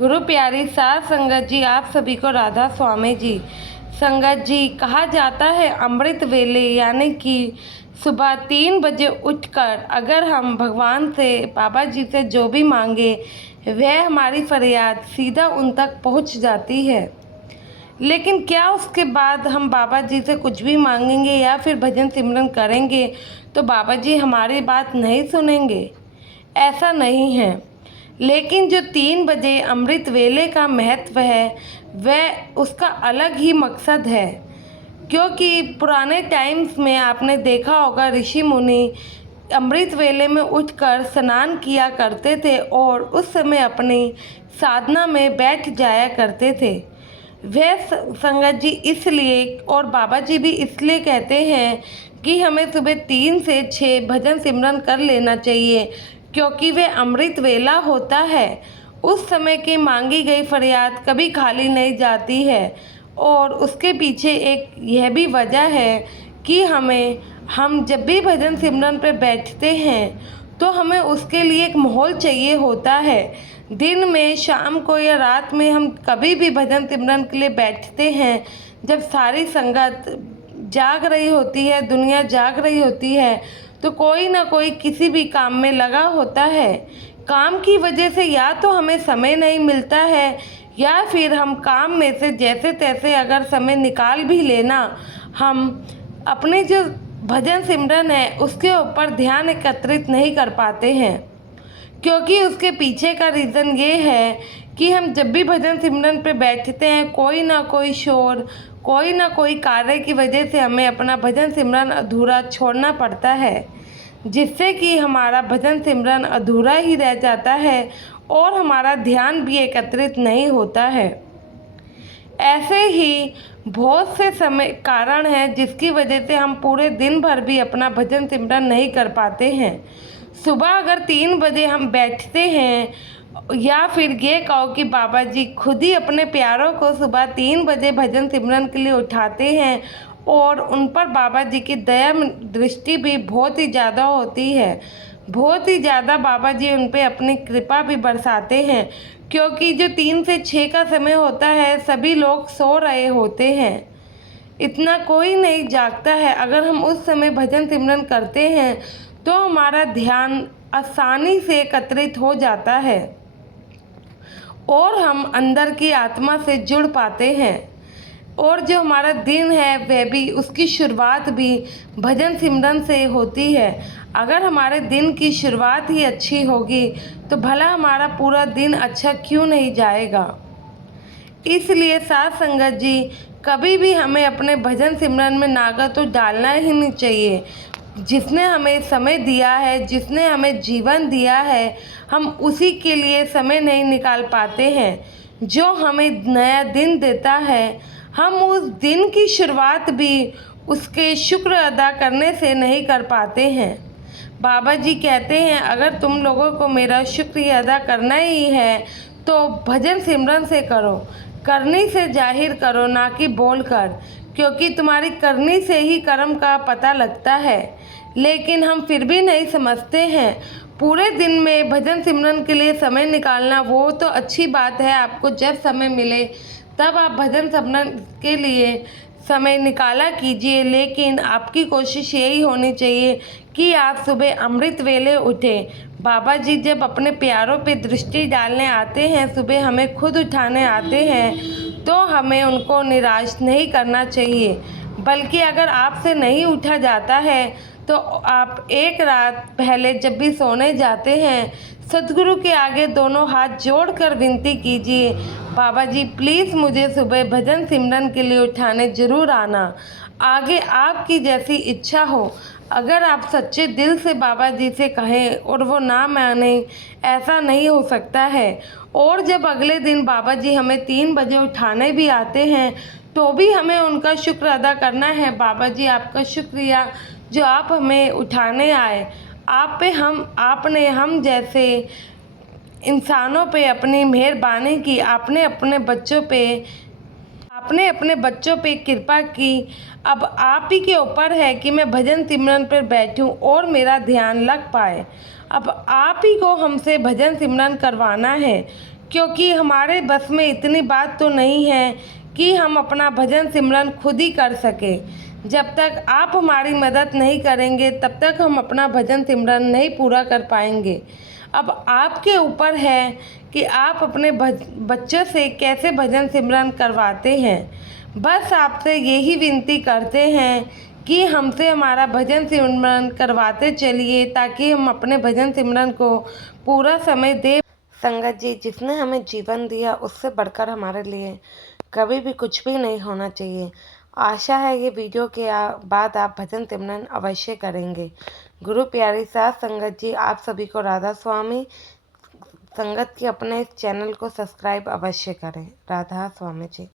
गुरु प्यारी साध संगत जी, आप सभी को राधा स्वामी जी। संगत जी, कहा जाता है अमृत वेले यानी कि सुबह 3 बजे उठकर अगर हम भगवान से, बाबा जी से जो भी मांगे वह हमारी फरियाद सीधा उन तक पहुंच जाती है। लेकिन क्या उसके बाद हम बाबा जी से कुछ भी मांगेंगे या फिर भजन सिमरन करेंगे तो बाबा जी हमारी बात नहीं सुनेंगे? ऐसा नहीं है। लेकिन जो 3 बजे अमृत वेले का महत्व है वह उसका अलग ही मकसद है। क्योंकि पुराने टाइम्स में आपने देखा होगा ऋषि मुनि अमृत वेले में उठकर स्नान किया करते थे और उस समय अपनी साधना में बैठ जाया करते थे। वह संगत जी इसलिए और बाबा जी भी इसलिए कहते हैं कि हमें सुबह 3 से 6 भजन सिमरन कर लेना चाहिए, क्योंकि वह अमृत वेला होता है। उस समय की मांगी गई फरियाद कभी खाली नहीं जाती है। और उसके पीछे एक यह भी वजह है कि हम जब भी भजन सिमरन पर बैठते हैं तो हमें उसके लिए एक माहौल चाहिए होता है। दिन में, शाम को या रात में हम कभी भी भजन सिमरन के लिए बैठते हैं, जब सारी संगत जाग रही होती है, दुनिया जाग रही होती है, तो कोई ना कोई किसी भी काम में लगा होता है। काम की वजह से या तो हमें समय नहीं मिलता है या फिर हम काम में से जैसे तैसे अगर समय निकाल भी लेना, हम अपने जो भजन सिमरन है उसके ऊपर ध्यान एकत्रित नहीं कर पाते हैं। क्योंकि उसके पीछे का रीज़न ये है कि हम जब भी भजन सिमरन पे बैठते हैं कोई ना कोई शोर, कोई ना कोई कार्य की वजह से हमें अपना भजन सिमरन अधूरा छोड़ना पड़ता है, जिससे कि हमारा भजन सिमरन अधूरा ही रह जाता है और हमारा ध्यान भी एकत्रित नहीं होता है। ऐसे ही बहुत से समय कारण हैं जिसकी वजह से हम पूरे दिन भर भी अपना भजन सिमरन नहीं कर पाते हैं। सुबह अगर 3 बजे हम बैठते हैं या फिर ये कहो कि बाबा जी खुद ही अपने प्यारों को सुबह 3 बजे भजन सिमरन के लिए उठाते हैं और उन पर बाबा जी की दया दृष्टि भी बहुत ही ज़्यादा होती है। बहुत ही ज़्यादा बाबा जी उन पे अपनी कृपा भी बरसाते हैं। क्योंकि जो 3 से 6 का समय होता है सभी लोग सो रहे होते हैं, इतना कोई नहीं जागता है। अगर हम उस समय भजन सिमरन करते हैं तो हमारा ध्यान आसानी से एकत्रित हो जाता है और हम अंदर की आत्मा से जुड़ पाते हैं। और जो हमारा दिन है वह भी, उसकी शुरुआत भी भजन सिमरन से होती है। अगर हमारे दिन की शुरुआत ही अच्छी होगी तो भला हमारा पूरा दिन अच्छा क्यों नहीं जाएगा। इसलिए साध संगत जी, कभी भी हमें अपने भजन सिमरन में नागा तो डालना ही नहीं चाहिए। जिसने हमें समय दिया है, जिसने हमें जीवन दिया है, हम उसी के लिए समय नहीं निकाल पाते हैं। जो हमें नया दिन देता है, हम उस दिन की शुरुआत भी उसके शुक्र अदा करने से नहीं कर पाते हैं। बाबा जी कहते हैं अगर तुम लोगों को मेरा शुक्रिया अदा करना ही है तो भजन सिमरन से करो, करनी से जाहिर करो, ना कि बोल कर। क्योंकि तुम्हारी करनी से ही कर्म का पता लगता है। लेकिन हम फिर भी नहीं समझते हैं। पूरे दिन में भजन सिमरन के लिए समय निकालना वो तो अच्छी बात है, आपको जब समय मिले तब आप भजन सिमरन के लिए समय निकाला कीजिए। लेकिन आपकी कोशिश यही होनी चाहिए कि आप सुबह अमृत वेले उठें। बाबा जी जब अपने प्यारों पे दृष्टि डालने आते हैं, सुबह हमें खुद उठाने आते हैं, तो हमें उनको निराश नहीं करना चाहिए। बल्कि अगर आपसे नहीं उठा जाता है तो आप एक रात पहले जब भी सोने जाते हैं, सदगुरु के आगे दोनों हाथ जोड़कर विनती कीजिए, बाबा जी प्लीज़ मुझे सुबह भजन सिमरन के लिए उठाने ज़रूर आना। आगे आपकी जैसी इच्छा हो। अगर आप सच्चे दिल से बाबा जी से कहें और वो ना माने, ऐसा नहीं हो सकता है। और जब अगले दिन बाबा जी हमें 3 बजे उठाने भी आते हैं तो भी हमें उनका शुक्र अदा करना है। बाबा जी आपका शुक्रिया जो आप हमें उठाने आए। आपने हम जैसे इंसानों पे अपनी मेहरबानी की, आपने अपने बच्चों पे कृपा की। अब आप ही के ऊपर है कि मैं भजन सिमरन पर बैठूं और मेरा ध्यान लग पाए। अब आप ही को हमसे भजन सिमरन करवाना है। क्योंकि हमारे बस में इतनी बात तो नहीं है कि हम अपना भजन सिमरन खुद ही कर सकें। जब तक आप हमारी मदद नहीं करेंगे तब तक हम अपना भजन सिमरन नहीं पूरा कर पाएंगे। अब आपके ऊपर है कि आप अपने बच्चों से कैसे भजन सिमरन करवाते हैं। बस आपसे यही विनती करते हैं कि हमसे हमारा भजन सिमरन करवाते चलिए, ताकि हम अपने भजन सिमरन को पूरा समय दे। संगत जी, जिसने हमें जीवन दिया उससे बढ़कर हमारे लिए कभी भी कुछ भी नहीं होना चाहिए। आशा है ये वीडियो के बाद आप भजन सिमरन अवश्य करेंगे। गुरु प्यारी साथ संगत जी, आप सभी को राधा स्वामी। संगत की अपने इस चैनल को सब्सक्राइब अवश्य करें। राधा स्वामी जी।